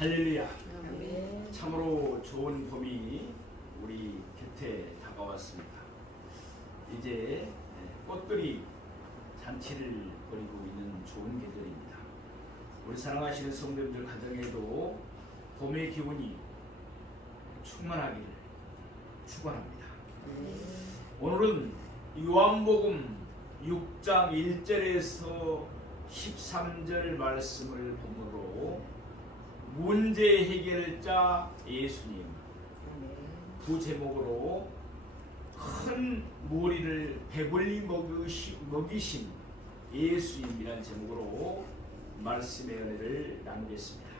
할렐루야. 참으로 좋은 봄이 우리 곁에 다가왔습니다. 이제 꽃들이 잔치를 벌이고 있는 좋은 계절입니다. 우리 사랑하시는 성도님들 가정에도 봄의 기운이 충만하기를 축원합니다. 오늘은 요한복음 6장 1절에서 13절 말씀을 본문으로 문제 해결자 예수님 부제목으로 큰 무리를 배불리 먹이신 예수님이라는 제목으로 말씀의 은혜를 나누겠습니다.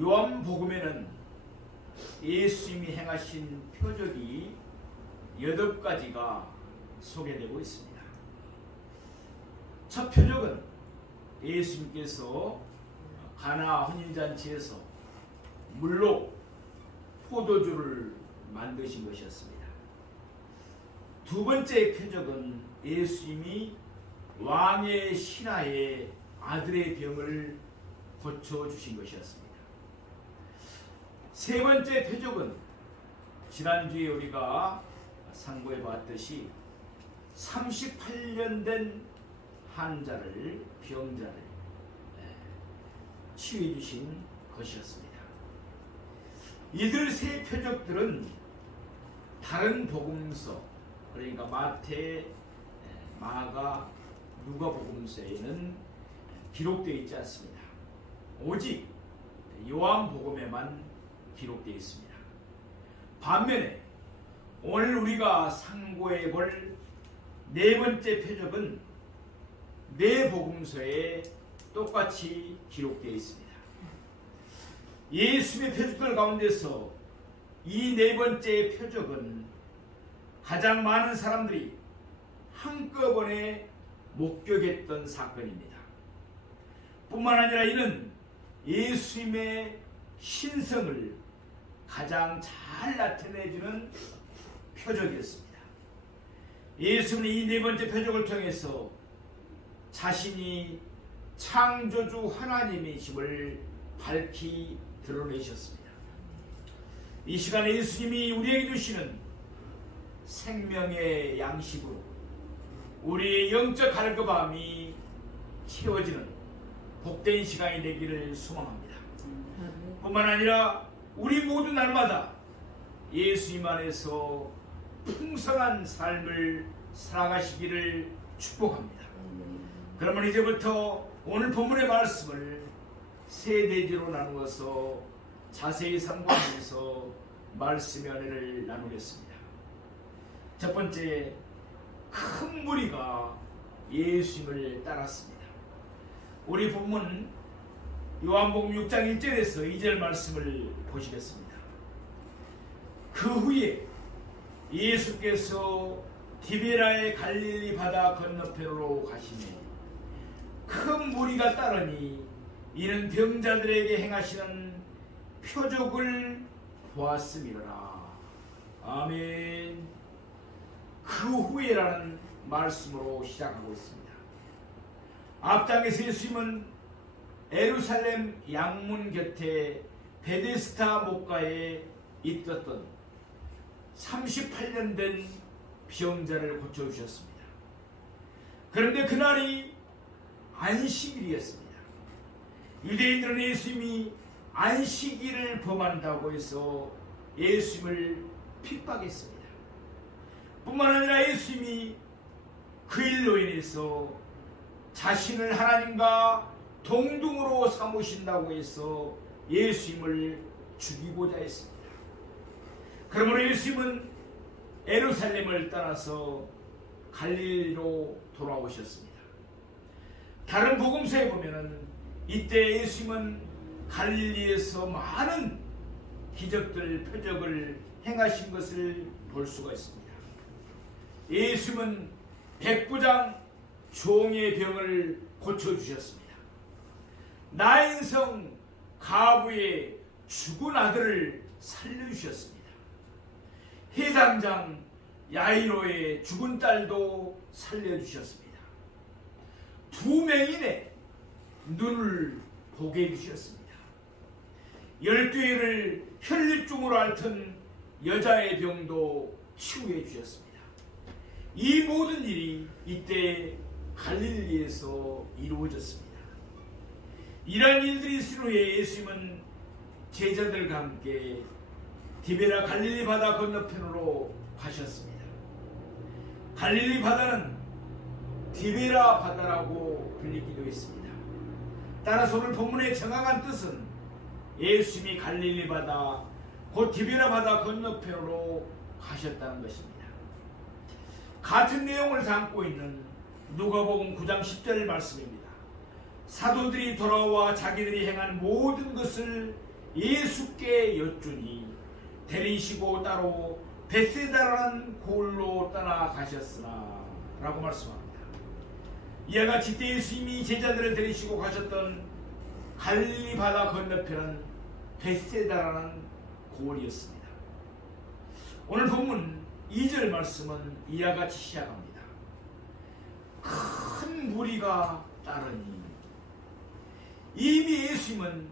요한복음에는 예수님이 행하신 표적이 8가지가 소개되고 있습니다. 첫 표적은 예수님께서 가나 혼인잔치에서 물로 포도주를 만드신 것이었습니다. 두 번째 표적은 예수님이 왕의 신하의 아들의 병을 고쳐주신 것이었습니다. 세 번째 표적은 지난주에 우리가 상고해 봤듯이 38년 된 환자를, 병자를 치유해 주신 것이었습니다. 이들 세 표적들은 다른 복음서, 그러니까 마태, 마가, 누가복음서에는 기록되어 있지 않습니다. 오직 요한복음에만 기록되어 있습니다. 반면에 오늘 우리가 상고해 볼 네 번째 표적은 네 복음서에 똑같이 기록되어 있습니다. 예수님의 표적들 가운데서 이 네 번째 표적은 가장 많은 사람들이 한꺼번에 목격했던 사건입니다. 뿐만 아니라 이는 예수님의 신성을 가장 잘 나타내주는 표적이었습니다. 예수님은 이 네 번째 표적을 통해서 자신이 창조주 하나님이심을 밝히 드러내셨습니다. 이 시간에 예수님이 우리에게 주시는 생명의 양식으로 우리의 영적 갈급함이 채워지는 복된 시간이 되기를 소망합니다. 뿐만 아니라 우리 모두 날마다 예수님 안에서 풍성한 삶을 살아가시기를 축복합니다. 그러면 이제부터 오늘 본문의 말씀을 세 대지로 나누어서 자세히 상고하면서 말씀의 은혜를 나누겠습니다. 첫 번째, 큰 무리가 예수님을 따랐습니다. 우리 본문 요한복음 6장 1절에서 2절 말씀을 보시겠습니다. 그 후에 예수께서 디베라의 갈릴리 바다 건너편으로 가시니 큰 무리가 따르니 이는 병자들에게 행하시는 표적을 보았음이로라. 아멘. 그 후에라는 말씀으로 시작하고 있습니다. 앞장에서 예수님은 예루살렘 양문 곁에 베데스다 목가에 있었던 38년 된 병자를 고쳐주셨습니다. 그런데 그날이 안식일이었습니다. 유대인들은 예수님이 안식일을 범한다고 해서 예수님을 핍박했습니다. 뿐만 아니라 예수님이 그 일로 인해서 자신을 하나님과 동등으로 삼으신다고 해서 예수님을 죽이고자 했습니다. 그러므로 예수님은 예루살렘을 떠나서 갈릴리로 돌아오셨습니다. 다른 복음서에 보면은 이때 예수님은 갈릴리에서 많은 기적들, 표적을 행하신 것을 볼 수가 있습니다. 예수님은 백부장 종의 병을 고쳐주셨습니다. 나인성 가부의 죽은 아들을 살려주셨습니다. 해당장 야이로의 죽은 딸도 살려주셨습니다. 두 맹인의 눈을 보게 해주셨습니다. 12회를 혈류증으로 앓던 여자의 병도 치유해 주셨습니다. 이 모든 일이 이때 갈릴리에서 이루어졌습니다. 이러한 일들이 있은 후에 예수님은 제자들과 함께 디베라 갈릴리 바다 건너편으로 가셨습니다. 갈릴리 바다는 디베라 바다라고 불리기도 했습니다. 따라서 오늘 본문의 정확한 뜻은 예수님이 갈릴리 바다 곧 디베라 바다 건너편으로 가셨다는 것입니다. 같은 내용을 담고 있는 누가복음 9장 10절 말씀입니다. 사도들이 돌아와 자기들이 행한 모든 것을 예수께 여쭈니 데리시고 따로 벳세다라는 고을로 떠나가셨으나 라고 말씀합니다. 이와 같이 때 예수님이 제자들을 데리시고 가셨던 갈릴리 바다 건너편은 벳세다라는 고을이었습니다. 오늘 본문 2절 말씀은 이와 같이 시작합니다. 큰 무리가 따르니. 이미 예수님은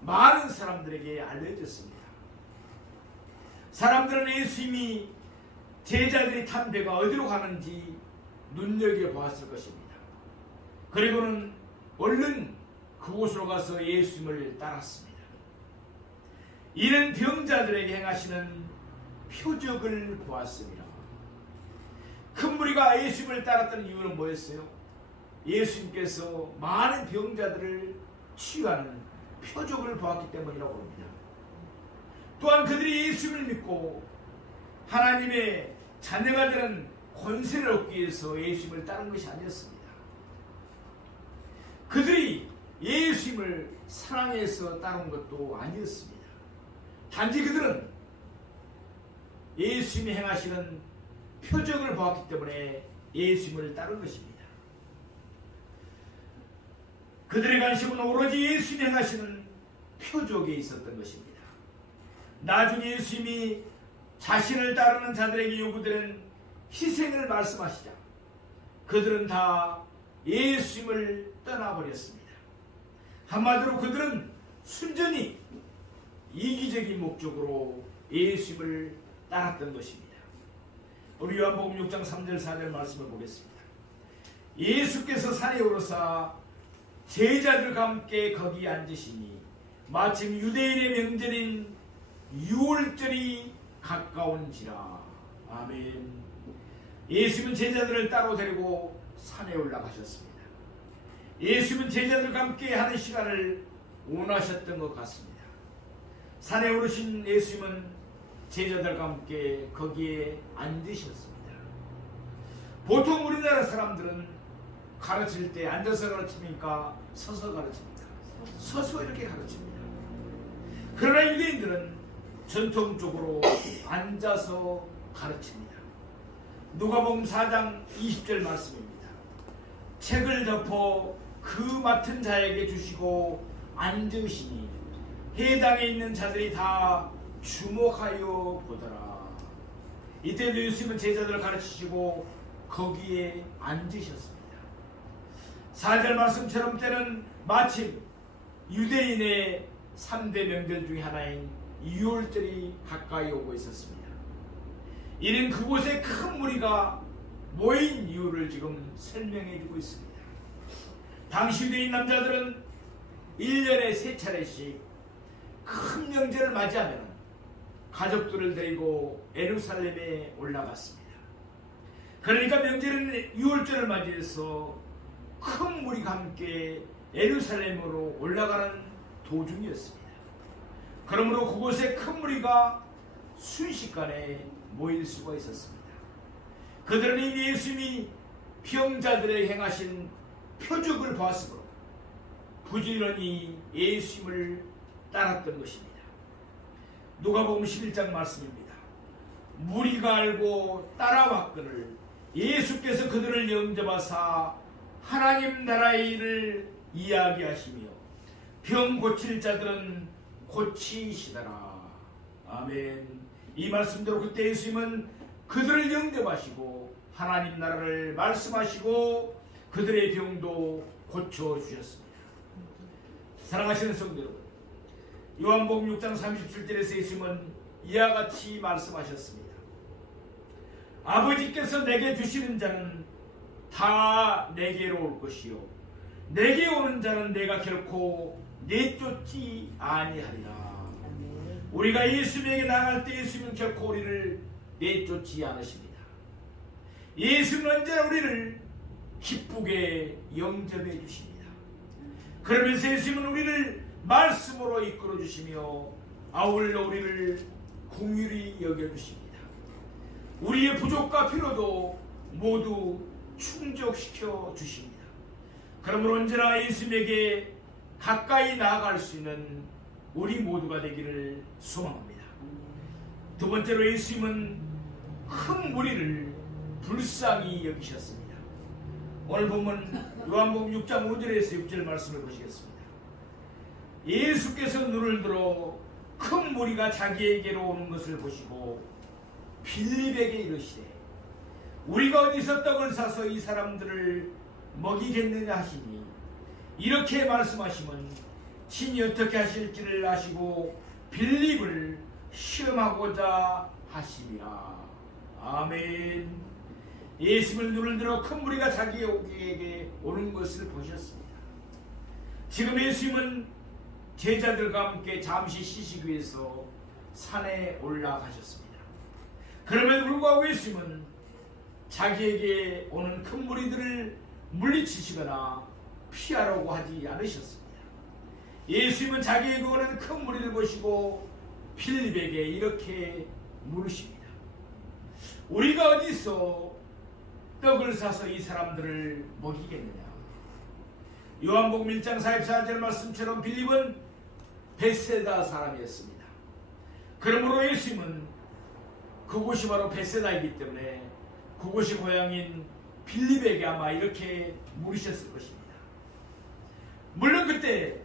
많은 사람들에게 알려졌습니다. 사람들은 예수님이 제자들이 탄 배가 어디로 가는지 눈여겨보았을 것입니다. 그리고는 얼른 그곳으로 가서 예수님을 따랐습니다. 이는 병자들에게 행하시는 표적을 보았습니다. 큰 무리가 예수님을 따랐던 이유는 뭐였어요? 예수님께서 많은 병자들을 치유하는 표적을 보았기 때문이라고 합니다. 또한 그들이 예수님을 믿고 하나님의 자녀가 되는 권세를 얻기 위해서 예수님을 따른 것이 아니었습니다. 그들이 예수님을 사랑해서 따른 것도 아니었습니다. 단지 그들은 예수님이 행하시는 표적을 보았기 때문에 예수님을 따른 것입니다. 그들의 관심은 오로지 예수님이 행하시는 표적에 있었던 것입니다. 나중에 예수님이 자신을 따르는 자들에게 요구되는 희생을 말씀하시자 그들은 다 예수님을 떠나버렸습니다. 한마디로 그들은 순전히 이기적인 목적으로 예수님을 따랐던 것입니다. 우리 요한복음 6장 3절 4절 말씀을 보겠습니다. 예수께서 산에 오르사 제자들과 함께 거기 앉으시니 마침 유대인의 명절인 유월절이 가까운지라. 아멘. 예수님은 제자들을 따로 데리고 산에 올라가셨습니다. 예수님은 제자들과 함께 하는 시간을 원하셨던 것 같습니다. 산에 오르신 예수님은 제자들과 함께 거기에 앉으셨습니다. 보통 우리나라 사람들은 가르칠 때 앉아서 가르칩니까? 서서 가르칩니까? 서서 이렇게 가르칩니다. 그러나 유대인들은 전통적으로 앉아서 가르칩니다. 누가복음 4장 20절 말씀입니다. 책을 덮어 그 맡은 자에게 주시고 앉으시니 해당에 있는 자들이 다 주목하여 보더라. 이때도 예수님은 제자들을 가르치시고 거기에 앉으셨습니다. 4절 말씀처럼 때는 마침 유대인의 3대 명절 중에 하나인 유월절이 가까이 오고 있었습니다. 이는 그곳에 큰 무리가 모인 이유를 지금 설명해 주고 있습니다. 당시 유대인 남자들은 1년에 3차례씩 큰 명절을 맞이하면 가족들을 데리고 예루살렘에 올라갔습니다. 그러니까 명절은 유월절을 맞이해서 큰 무리가 함께 예루살렘으로 올라가는 도중이었습니다. 그러므로 그곳에 큰 무리가 순식간에 모일 수가 있었습니다. 그들은 이미 예수님이 병자들에게 행하신 표적을 보았으므로 부지런히 예수님을 따랐던 것입니다. 누가복음 11장 말씀입니다. 무리가 알고 따라왔거늘 예수께서 그들을 영접하사 하나님 나라의 일을 이야기하시며 병 고칠 자들은 고치시더라. 아멘. 이 말씀대로 그때 예수님은 그들을 영접하시고 하나님 나라를 말씀하시고 그들의 병도 고쳐주셨습니다. 사랑하시는 성도 여러분, 요한복음 6장 37절에서 예수님은 이와 같이 말씀하셨습니다. 아버지께서 내게 주시는 자는 다 내게로 올 것이요 내게 오는 자는 내가 결코 내쫓지 아니하리라. 우리가 예수님에게 나갈 때 예수님은 결코 우리를 내쫓지 않으십니다. 예수는 언제나 우리를 기쁘게 영접해 주십니다. 그러면서 예수님은 우리를 말씀으로 이끌어 주시며 아울러 우리를 긍휼히 여겨 주십니다. 우리의 부족과 필요도 모두 충족시켜 주십니다. 그러므로 언제나 예수님에게 가까이 나아갈 수 있는 우리 모두가 되기를 소망합니다. 두 번째로 예수님은 큰 무리를 불쌍히 여기셨습니다. 오늘 보면 요한복음 6장 5절에서 6절 말씀을 보시겠습니다. 예수께서 눈을 들어 큰 무리가 자기에게로 오는 것을 보시고 빌립에게 이르시되 우리가 어디서 떡을 사서 이 사람들을 먹이겠느냐 하시니 이렇게 말씀하시면 친히 어떻게 하실지를 아시고 빌립을 시험하고자 하시리라. 아멘. 예수님을 눈을 들어 큰 무리가 자기에게 오는 것을 보셨습니다. 지금 예수님은 제자들과 함께 잠시 쉬시기 위해서 산에 올라가셨습니다. 그럼에도 불구하고 예수님은 자기에게 오는 큰 무리들을 물리치시거나 피하라고 하지 않으셨습니다. 예수님은 자기에게 오는 큰 무리를 보시고 빌립에게 이렇게 물으십니다. 우리가 어디서 떡을 사서 이 사람들을 먹이겠느냐? 요한복음 1장 44절 말씀처럼 빌립은 벳세다 사람이었습니다. 그러므로 예수님은 그곳이 바로 벳세다이기 때문에 그곳이 고향인 빌립에게 아마 이렇게 물으셨을 것입니다. 물론 그때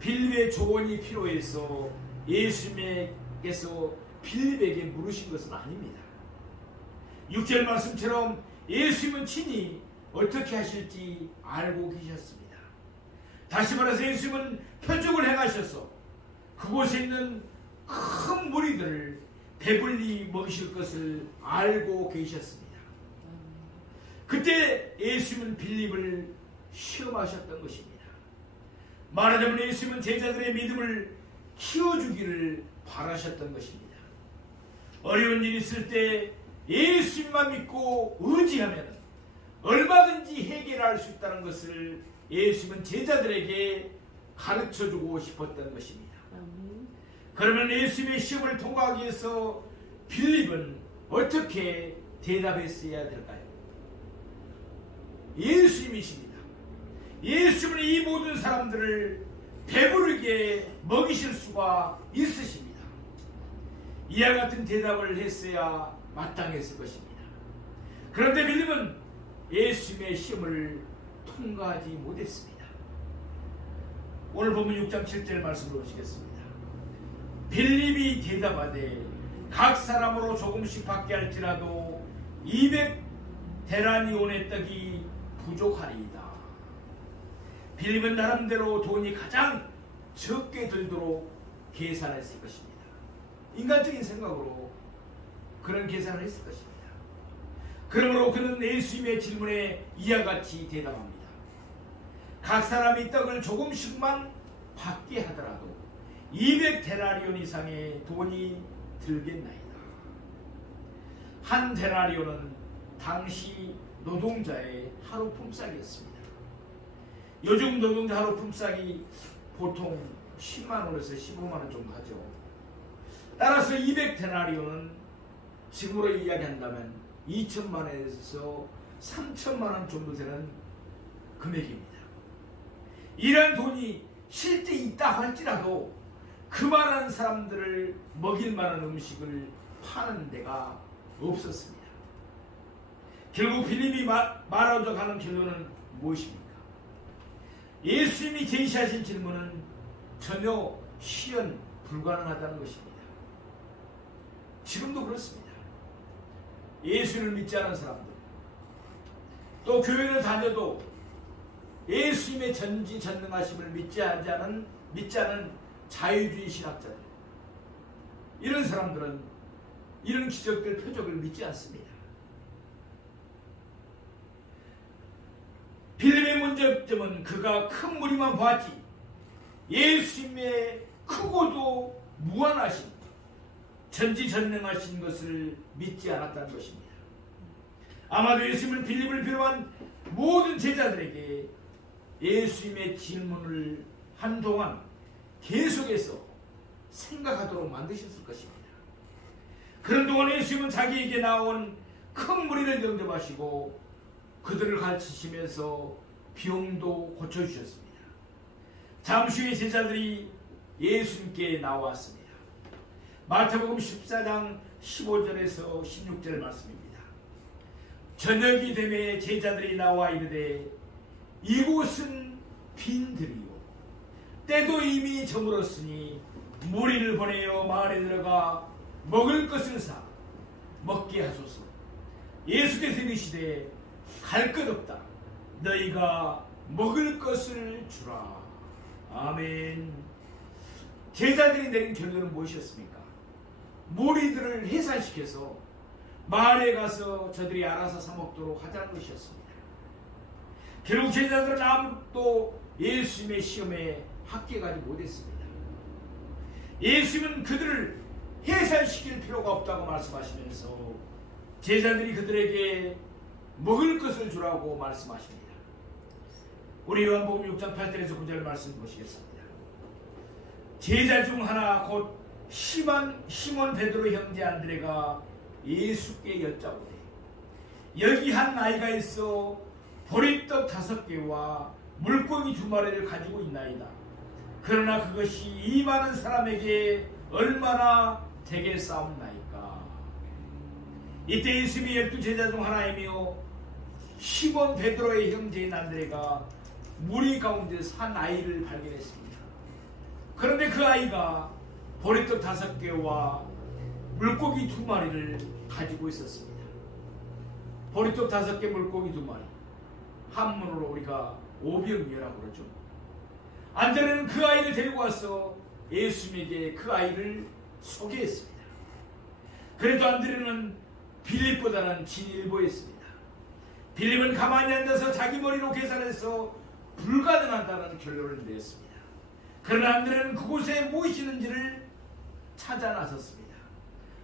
빌립의 조언이 필요해서 예수님께서 빌립에게 물으신 것은 아닙니다. 6절 말씀처럼 예수님은 친히 어떻게 하실지 알고 계셨습니다. 다시 말해서 예수님은 표적을 행하셔서 그곳에 있는 큰 무리들을 배불리 먹이실 것을 알고 계셨습니다. 그때 예수님은 빌립을 시험하셨던 것입니다. 말하자면 예수님은 제자들의 믿음을 키워주기를 바라셨던 것입니다. 어려운 일이 있을 때 예수님만 믿고 의지하면 얼마든지 해결할 수 있다는 것을 예수님은 제자들에게 가르쳐주고 싶었던 것입니다. 그러면 예수님의 시험을 통과하기 위해서 빌립은 어떻게 대답했어야 될까요? 예수님이십니다. 예수님은 이 모든 사람들을 배부르게 먹이실 수가 있으십니다. 이와 같은 대답을 했어야 마땅했을 것입니다. 그런데 빌립은 예수님의 시험을 통과하지 못했습니다. 오늘 보면 6장 7절 말씀을 보시겠습니다. 빌립이 대답하되 각 사람으로 조금씩 받게 할지라도 200데나리온의 떡이 부족하리이다. 빌립은 나름대로 돈이 가장 적게 들도록 계산했을 것입니다. 인간적인 생각으로 그런 계산을 했을 것입니다. 그러므로 그는 예수님의 질문에 이와 같이 대답합니다. 각 사람이 떡을 조금씩만 받게 하더라도 200데나리온 이상의 돈이 들겠나이다. 한 데나리온은 당시 노동자의 하루 품삯이었습니다. 요즘 노동자 하루 품삯이 보통 10만원에서 15만원 정도 하죠. 따라서 200데나리온은 지금으로 이야기한다면 2천만원에서 3천만원 정도 되는 금액입니다. 이런 돈이 실제 있다 할지라도 그만한 사람들을 먹일 만한 음식을 파는 데가 없었습니다. 결국 빌립이 말하고자 하는 결론은 무엇입니까? 예수님이 제시하신 질문은 전혀 실현 불가능하다는 것입니다. 지금도 그렇습니다. 예수를 믿지 않은 사람들, 또 교회를 다녀도 예수님의 전지전능하심을 믿지 않은 자유주의 신학자들, 이런 사람들은 이런 기적들, 표적을 믿지 않습니다. 빌립의 문제점은 그가 큰 무리만 보았지 예수님의 크고도 무한하신, 전지전능하신 것을 믿지 않았다는 것입니다. 아마도 예수님은 빌립을 비롯한 모든 제자들에게 예수님의 질문을 한동안 계속해서 생각하도록 만드셨을 것입니다. 그런 동안 예수님은 자기에게 나온 큰 무리를 영접하시고 그들을 가르치시면서 병도 고쳐주셨습니다. 잠시 후에 제자들이 예수님께 나왔습니다. 마태복음 14장 15절에서 16절 말씀입니다. 저녁이 되매 제자들이 나와 이르되 이곳은 빈들이요 때도 이미 저물었으니 무리를 보내어 마을에 들어가 먹을 것을 사 먹게 하소서. 예수께서 이르시되 갈 것 없다. 너희가 먹을 것을 주라. 아멘. 제자들이 내린 결론은 무엇이었습니까? 무리들을 해산시켜서 마을에 가서 저들이 알아서 사 먹도록 하자는 것이었습니다. 결국 제자들은 아무도 예수님의 시험에 합격하지 못했습니다. 예수님은 그들을 해산시킬 필요가 없다고 말씀하시면서 제자들이 그들에게 먹을 것을 주라고 말씀하십니다. 우리 요한복음 6장 8절에서 9절 말씀 보시겠습니다. 제자 중 하나 곧 시몬 베드로 형제 안드레가 예수께 여짜오되 여기 한 아이가 있어 보리떡 5개와 물고기 2마리를 가지고 있나이다. 그러나 그것이 이 많은 사람에게 얼마나 되겠사옵나이까. 이때 예수님이 12제자 중 하나이며 시몬 베드로의 형제인 안드레가 무리 가운데서 한 아이를 발견했습니다. 그런데 그 아이가 보리떡 5개와 물고기 2마리를 가지고 있었습니다. 보리떡 5개, 물고기 2마리. 한문으로 우리가 오병이어라고 그러죠. 안드레는 그 아이를 데리고 와서 예수님에게 그 아이를 소개했습니다. 그래도 안드레는 빌립보다는 진일보했습니다. 빌립은 가만히 앉아서 자기 머리로 계산해서 불가능하다는 결론을 내었습니다. 그러나 안드레는 그곳에 무엇이 있는지를 찾아 나섰습니다.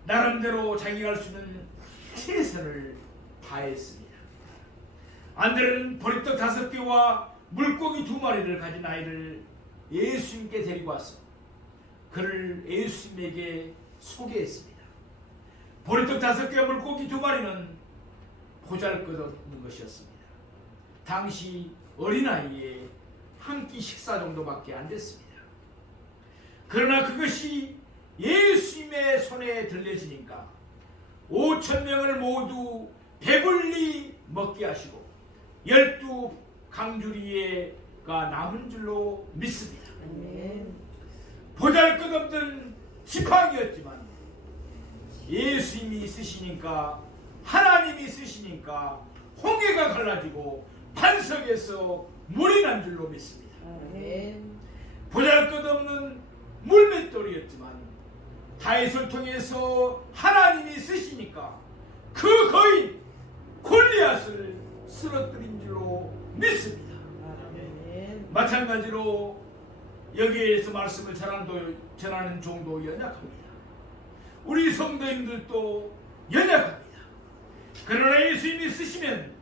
나름대로 자기가 할 수 있는 최선을 다했습니다. 안드레는 보리떡 5개와 물고기 2마리를 가진 아이를 예수님께 데리고 와서 그를 예수님에게 소개했습니다. 보리떡 5개와 물고기 2마리는 보잘것없는 것이었습니다. 당시 어린아이의 한 끼 식사 정도밖에 안 됐습니다. 그러나 그것이 예수님의 손에 들려지니까 5,000명을 모두 배불리 먹게 하시고 12강주리가 남은 줄로 믿습니다. 보잘것없던 지팡이였지만 예수님이 있으시니까, 하나님이 있으시니까 홍해가 갈라지고 반석에서 물이 난 줄로 믿습니다. 보잘것없는 물맷돌이었지만 다윗을 통해서 하나님이 쓰시니까 그 거인 골리앗을 쓰러뜨린 줄로 믿습니다. 마찬가지로 여기에서 말씀을 전하는 종도 연약합니다. 우리 성도님들도 연약합니다. 그러나 예수님이 쓰시면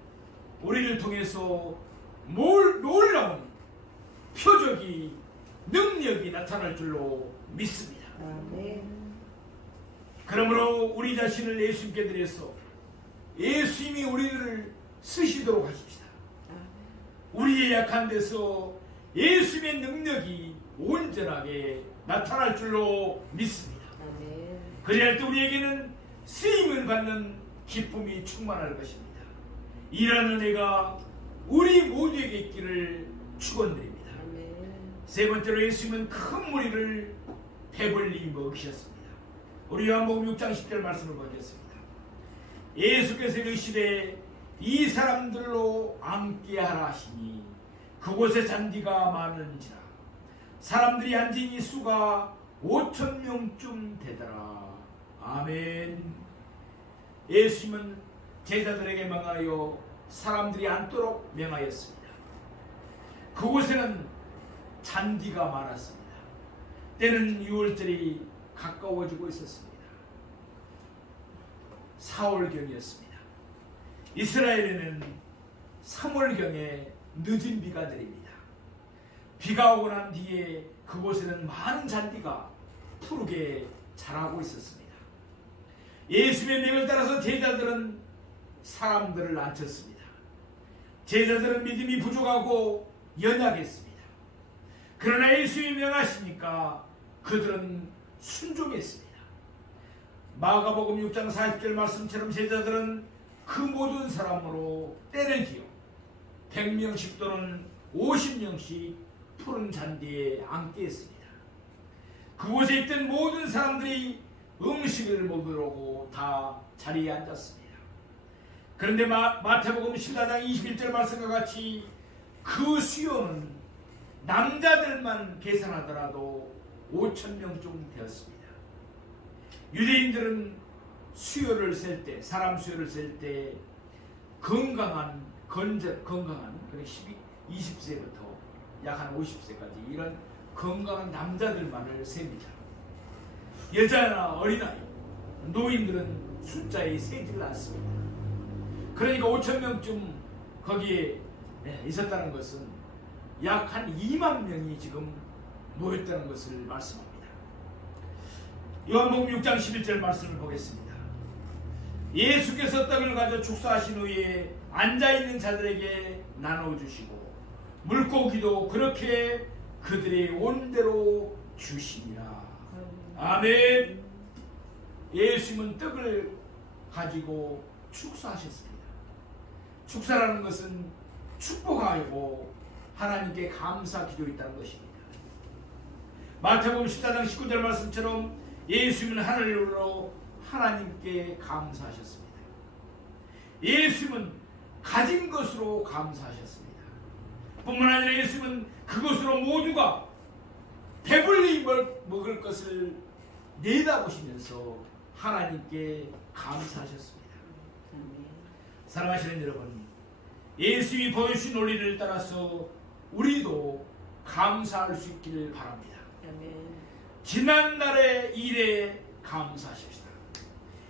우리를 통해서 놀라운 표적이, 능력이 나타날 줄로 믿습니다. 그러므로 우리 자신을 예수님께 드려서 예수님이 우리를 쓰시도록 하십시다. 우리의 약한 데서 예수님의 능력이 온전하게 나타날 줄로 믿습니다. 그래야 할 때 우리에게는 쓰임을 받는 기쁨이 충만할 것입니다. 이러한 은혜가 우리 모두에게 있기를 축원드립니다. 세 번째로 예수님은 큰 무리를 배불리 먹으셨습니다. 우리 요한복음 6장 10절 말씀을 보겠습니다. 예수께서 이르시되 이 사람들로 앉게 하라 하시니 그곳에 잔디가 많은지라 사람들이 앉은 이 수가 5,000명쯤 되더라. 아멘. 예수님은 제자들에게 명하여 사람들이 앉도록 명하였습니다. 그곳에는 잔디가 많았습니다. 때는 6월절이 가까워지고 있었습니다. 4월경이었습니다. 이스라엘에는 3월경에 늦은 비가 내립니다. 비가 오고 난 뒤에 그곳에는 많은 잔디가 푸르게 자라고 있었습니다. 예수님의 명을 따라서 제자들은 사람들을 앉혔습니다. 제자들은 믿음이 부족하고 연약했습니다. 그러나 예수님이 명하시니까 그들은 순종했습니다. 마가복음 6장 40절 말씀처럼 제자들은 그 모든 사람으로 때를 지어 100명씩 또는 50명씩 푸른 잔디에 앉게 했습니다. 그곳에 있던 모든 사람들이 음식을 먹으려고 다 자리에 앉았습니다. 그런데 마태복음 14장 21절 말씀과 같이 그 수요는 남자들만 계산하더라도 5,000명쯤 되었습니다. 유대인들은 수요를 셀 때, 사람 수요를 셀 때 건강한 20세부터 약 한 50세까지 이런 건강한 남자들만을 셉니다. 여자나 어린아이, 노인들은 숫자에 세지를 않습니다. 그러니까 5,000명쯤 거기에 있었다는 것은 약 한 2만 명이 지금 모였다는 것을 말씀합니다. 요한복음 6장 11절 말씀을 보겠습니다. 예수께서 떡을 가져 축사하신 후에 앉아있는 자들에게 나눠주시고 물고기도 그렇게 그들의 온대로 주시니라. 아멘. 예수님은 떡을 가지고 축사하셨습니다. 축사라는 것은 축복하고 하나님께 감사 기도했다는 것입니다. 마태복음 14장 19절 말씀처럼 예수님은 하늘로 하나님께 감사하셨습니다. 예수님은 가진 것으로 감사하셨습니다. 뿐만 아니라 예수님은 그것으로 모두가 배불리 먹을 것을 내다보시면서 하나님께 감사하셨습니다. 사랑하시는 여러분, 예수님이 보여주신 논리를 따라서 우리도 감사할 수 있기를 바랍니다. 지난날의 일에 감사하십시다.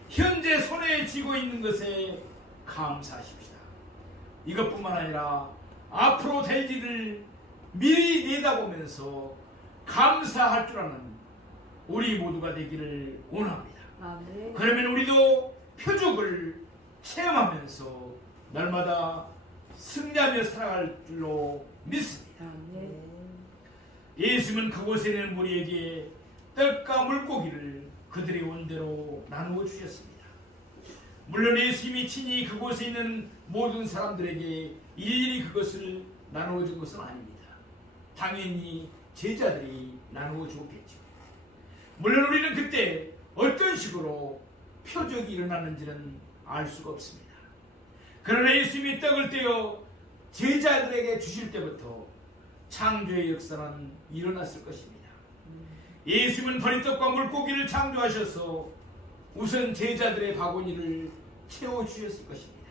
현재 손에 쥐고 있는 것에 감사하십시다. 이것뿐만 아니라 앞으로 될 일을 미리 내다보면서 감사할 줄 아는 우리 모두가 되기를 원합니다. 아멘. 그러면 우리도 표적을 체험하면서 날마다 승리하며 살아갈 줄로 믿습니다. 아멘. 예수님은 그곳에 있는 무리에게 떡과 물고기를 그들의 온대로 나누어 주셨습니다. 물론 예수님이 친히 그곳에 있는 모든 사람들에게 일일이 그것을 나누어 준 것은 아닙니다. 당연히 제자들이 나누어 줬겠죠. 물론 우리는 그때 어떤 식으로 표적이 일어나는지는 알 수가 없습니다. 그러나 예수님이 떡을 떼어 제자들에게 주실 때부터 창조의 역사는 일어났을 것입니다. 예수님은 버리떡과 물고기를 창조하셔서 우선 제자들의 바구니를 채워주셨을 것입니다.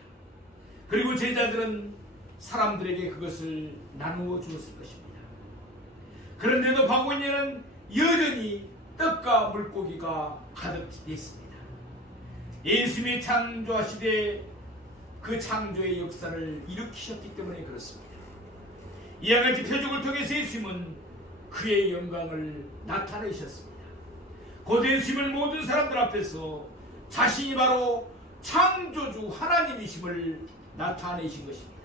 그리고 제자들은 사람들에게 그것을 나누어 주었을 것입니다. 그런데도 바구니에는 여전히 떡과 물고기가 가득 있습니다. 예수님이 창조하시되 그 창조의 역사를 일으키셨기 때문에 그렇습니다. 이와 같이 표적을 통해서 예수님은 그의 영광을 나타내셨습니다. 곧 예수님은 모든 사람들 앞에서 자신이 바로 창조주 하나님이심을 나타내신 것입니다.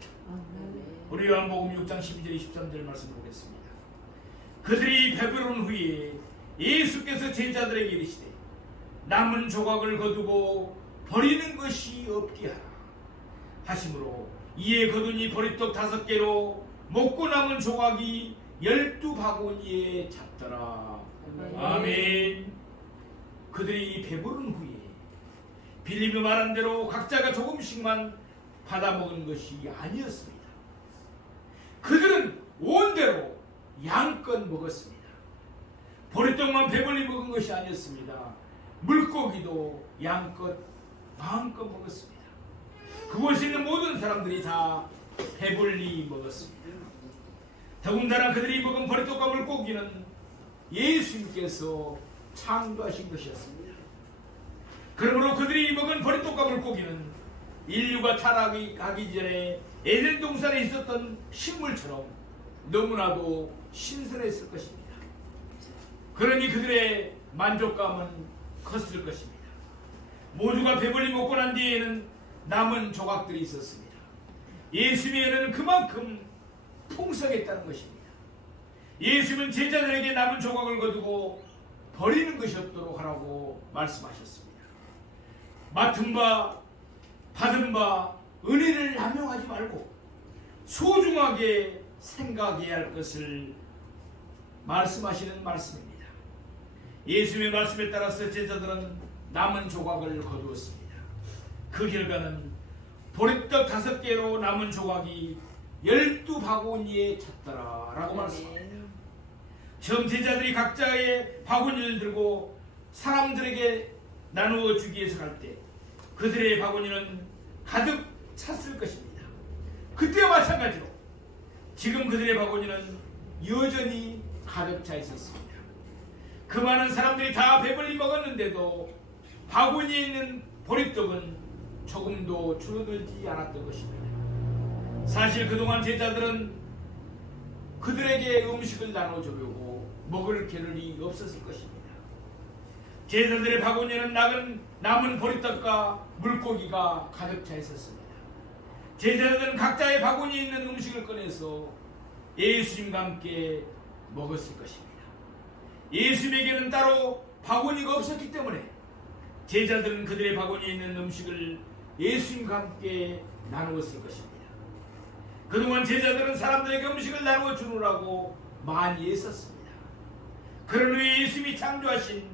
우리 요한복음 6장 12절 23절 말씀을 보겠습니다. 그들이 배부른 후에 예수께서 제자들에게 이르시되 남은 조각을 거두고 버리는 것이 없게 하라 하심으로 이에 거두니 버리떡 5개로 먹고 남은 조각이 12바구니에 찼더라. 아멘. 그들이 배부른 후에 빌립이 말한 대로 각자가 조금씩만 받아먹은 것이 아니었습니다. 그들은 온대로 양껏 먹었습니다. 보리떡만 배불리 먹은 것이 아니었습니다. 물고기도 양껏 마음껏 먹었습니다. 그곳에 있는 모든 사람들이 다 배불리 먹었습니다. 더군다나 그들이 먹은 보리떡과 물고기는 예수님께서 창조하신 것이었습니다. 그러므로 그들이 먹은 보리떡과 물고기는 인류가 타락하기 전에 에덴 동산에 있었던 식물처럼 너무나도 신선했을 것입니다. 그러니 그들의 만족감은 컸을 것입니다. 모두가 배불리 먹고 난 뒤에는 남은 조각들이 있었습니다. 예수님의 은혜는 그만큼 풍성했다는 것입니다. 예수님은 제자들에게 남은 조각을 거두고 버리는 것이 없도록 하라고 말씀하셨습니다. 맡은 바 받은 바 은혜를 남용하지 말고 소중하게 생각해야 할 것을 말씀하시는 말씀입니다. 예수님의 말씀에 따라서 제자들은 남은 조각을 거두었습니다. 그 결과는 보리떡 5개로 남은 조각이 12바구니에 찼더라 라고 말씀합니다. 처음 제자들이 각자의 바구니를 들고 사람들에게 나누어 주기 위해서 갈 때 그들의 바구니는 가득 찼을 것입니다. 그때와 마찬가지로 지금 그들의 바구니는 여전히 가득 차 있었습니다. 그 많은 사람들이 다 배불리 먹었는데도 바구니에 있는 보리떡은 조금도 줄어들지 않았던 것입니다. 사실 그동안 제자들은 그들에게 음식을 나눠주려고 먹을 겨를이 없었을 것입니다. 제자들의 바구니에는 남은 보리떡과 물고기가 가득 차 있었습니다. 제자들은 각자의 바구니에 있는 음식을 꺼내서 예수님과 함께 먹었을 것입니다. 예수님에게는 따로 바구니가 없었기 때문에 제자들은 그들의 바구니에 있는 음식을 예수님과 함께 나누었을 것입니다. 그동안 제자들은 사람들에게 음식을 나누어 주느라고 많이 애썼습니다. 그런 후에 예수님이 창조하신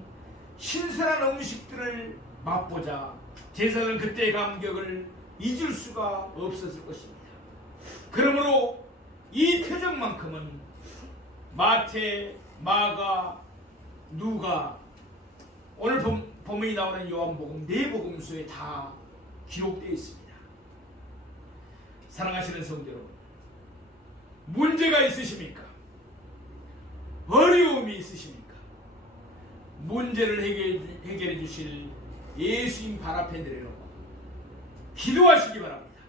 신선한 음식들을 맛보자 제자들은 그때의 감격을 잊을 수가 없었을 것입니다. 그러므로 이 표적만큼은 마태, 마가, 누가, 오늘 본문이 나오는 요한복음 4복음서에 다 기록되어 있습니다. 사랑하시는 성도 여러분, 문제가 있으십니까? 어려움이 있으십니까? 문제를 해결해 주실 예수님 발 앞에 내려놓고 기도하시기 바랍니다.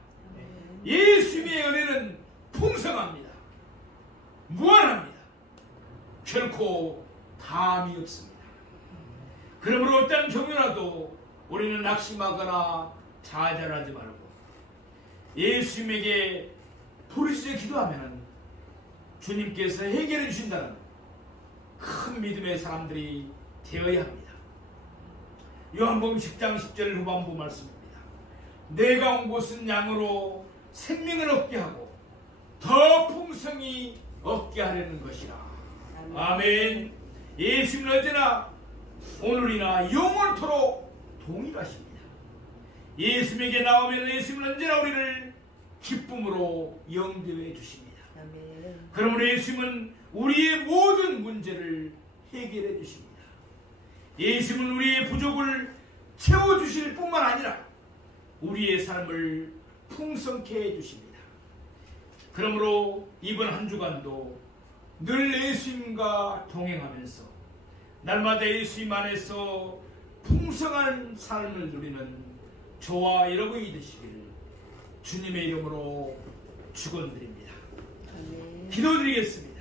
예수님의 은혜는 풍성합니다. 무한합니다. 결코 담이 없습니다. 그러므로 어떤 경우라도 우리는 낙심하거나 좌절하지 말고 예수님에게 부르짖어 기도하면 주님께서 해결해 주신다는 큰 믿음의 사람들이 되어야 합니다. 요한복음 10장 10절 후반부 말씀입니다. 내가 온 곳은 양으로 생명을 얻게 하고 더 풍성히 얻게 하려는 것이라. 아멘. 예수님은 언제나 오늘이나 영원토록 동일하십니다. 예수님에게 나오면 예수님은 언제나 우리를 기쁨으로 영접해 주십니다. 그러므로 예수님은 우리의 모든 문제를 해결해 주십니다. 예수님은 우리의 부족을 채워주실 뿐만 아니라 우리의 삶을 풍성케 해주십니다. 그러므로 이번 한 주간도 늘 예수님과 동행하면서 날마다 예수님 안에서 풍성한 삶을 누리는 저와 여러분이 되시기를 주님의 이름으로 축원드립니다. 기도드리겠습니다.